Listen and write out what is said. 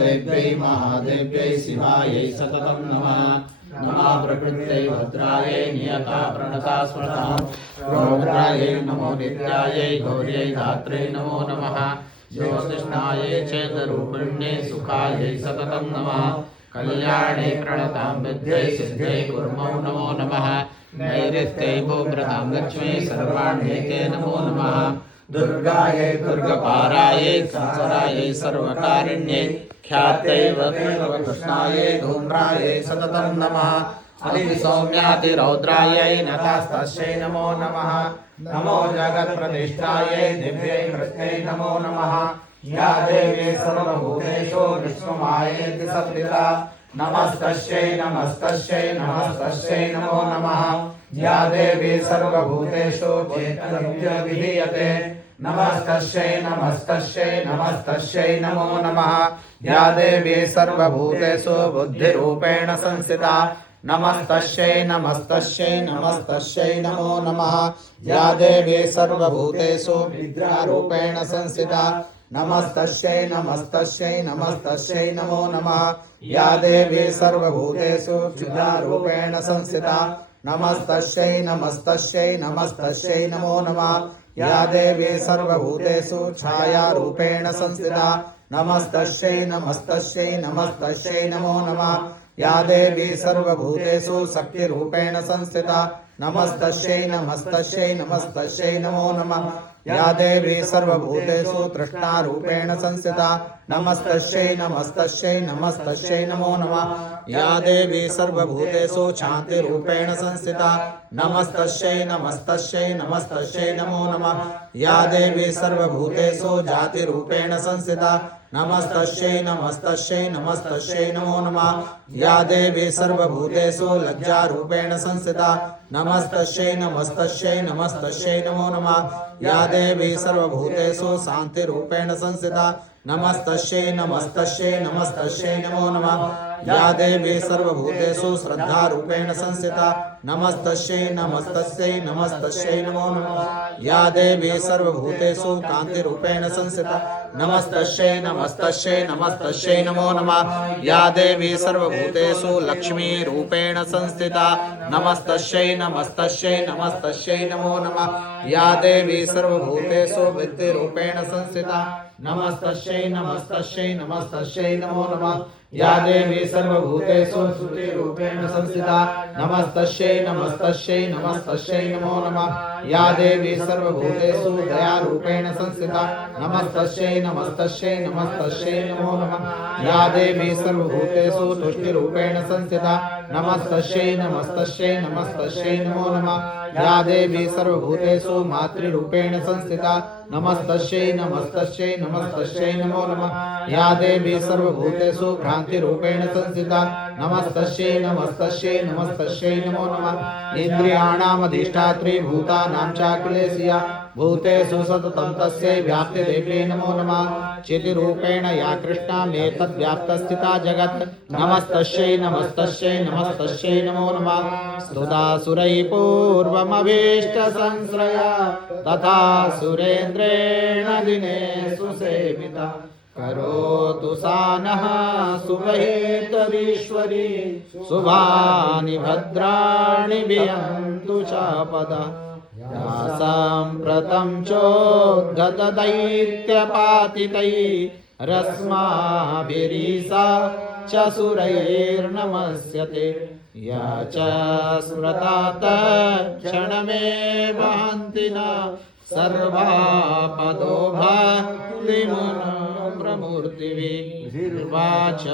देव्यै महादेव्यै शिवायै सततं नमः। नमः प्रकृत्यै भद्रायै नियता प्रणता स्मृता रुद्रायै नमो नित्यायै गौर्यै धात्रै नमो नमः। ज्योतिष्णायै चेतरूपिण्यै सुखायै सततं नमः। कल्याणे प्रणतां विद्यै सिद्ध्यै कुर्मौ नमो नमः। नैऋत्यै भूभृतां लक्ष्मी सर्वाण्यै नमो नमः। दुर्गायै दुर्गपारायै संसरायै सर्वकारिण्यै ख्यात्यै वक्रतुष्णायै धूम्रायै सततं नमः। अतिसौम्यातिरौद्रायै नतास्तस्यै नमो नमः। नमो जगत्प्रतिष्ठायै दिव्यै हृत्यै नमो नमः। या देवी सर्वभूतेषु विश्वमायेति संस्थिता नमस्तस्यै नमस्तस्यै नमस्तस्यै नमो नमः। या देवी सर्वभूतेषु चेतनरूप्य विधीयते नमस्तस्यै नमस्तस्यै नमस्तस्यै नमो नमः। या देवी सर्वभूतेषु बुद्धिरूपेण संस्थिता नमस्तस्यै नमस्तस्यै नमस्तस्यै नमो नमः। या देवी सर्वभूतेषु विद्यारूपेण संस्थिता नमस्तस्यै नमस्तस्यै नमस्तस्यै नमो नमः। या देवी सर्वभूतेषु क्षुधारूपेण संस्थिता नमस्तस्यै नमस्तस्यै नमस्तस्यै नमो नमः। या देवी सर्वभूतेषु छायारूपेण संस्थिता नमस्तस्यै नमस्तस्यै नमस्तस्यै नमो नमः। या देवी सर्वभूतेषु शक्तिरूपेण संस्थिता नमस्तस्यै नमस्तस्यै नमस्तस्यै नमो नमः। या देवी सर्वभूतेषु तृष्णारूपेण संस्थिता नमस्तस्यै नमस्तस्यै नमस्तस्यै नमो नमः। या देवी सर्वभूतेषु शान्तिरूपेण संस्थिता नमस्तस्यै नमस्तस्यै नमस्तस्यै नमो नमः। या देवी सर्वभूतेषु जातिरूपेण संस्थिता नमस्तस्यै नमस्तस्यै नमस्तस्यै नमो नमः। या देवी सर्वभूतेषु लज्जारूपेण संस्थिता नमस्तस्यै नमस्तस्यै नमस्तस्यै नमो नमः। या देवी सर्वभूतेषु शान्तिरूपेण संस्थिता नमस्तस्यै नमस्तस्यै नमस्तस्यै नमो नमः। या देवी सर्वभूतेषु श्रद्धारूपेण संस्थिता नमस्तस्यै नमस्तस्यै नमस्तस्यै नमो नमः। या देवी सर्वभूतेषु कान्तिरूपेण संस्थिता नमस्तस्यै नमस्तस्यै नमस्तस्यै नमो नमः। या देवी सर्वभूतेषु लक्ष्मीरूपेण संस्थिता नमस्तस्यै नमस्तस्यै नमस्तस्यै नमो नमः। या देवी सर्वभूतेषु विद्युरूपेण संस्थिता नमस्तस्यै नमस्तस्यै नमस्तस्यै नमो नमः। या देवी सर्वभूतेषु श्रुतिरूपेण संस्थिता नमस्तस्यै नमस्तस्यै नमस्तस्यै नमो नमः। या देवी सर्वभूतेषु दयारूपेण संस्थिता नमस्तस्यै नमस्तस्यै नमस्तस्यै नमो नमः। या देवी सर्वभूतेषु तुष्टिरूपेण संस्थिता नमस्तस्यै नमस्तस्यै नमस्तस्यै नमो नमः। या देवी सर्वभूतेषु मातृरूपेण संस्थिता नमस्तस्यै नमस्तस्यै नमस्तस्यै नमो नमः। या देवी सर्वभूतेषु भ्रान्तिरूपेण संस्थिता नमस्तस्यै नमस्तस्यै नमस्तस्यै नमो नमः। इन्द्रियाणामधिष्ठात्री भूतानां चाखिलेशिया भूतेषु सततं तस्यै व्याप्तिदेव्यै नमो नमः। चितिरूपेण या कृष्णामेतद्व्याप्तस्थिता जगत् नमस्तस्यै नमस्तस्यै नमस्तस्यै नमो नमः। स्तुतासुरैः पूर्वमभीष्टसंश्रया तथा सुरेन्द्रेण दिने सुसेविता करोतु सा नः सुमहेश्वरी शुभानि भद्राणि वियन्तु च पदा। या साम्प्रतं चोद्गतदैत्यपातितैः रस्माभिरीसा च सुरैर्नमस्यते। या च स्मृता तत्क्षणमेव हन्ति न सर्वापदो भक्तिमुन् प्रमूर्तिभिर्वाच।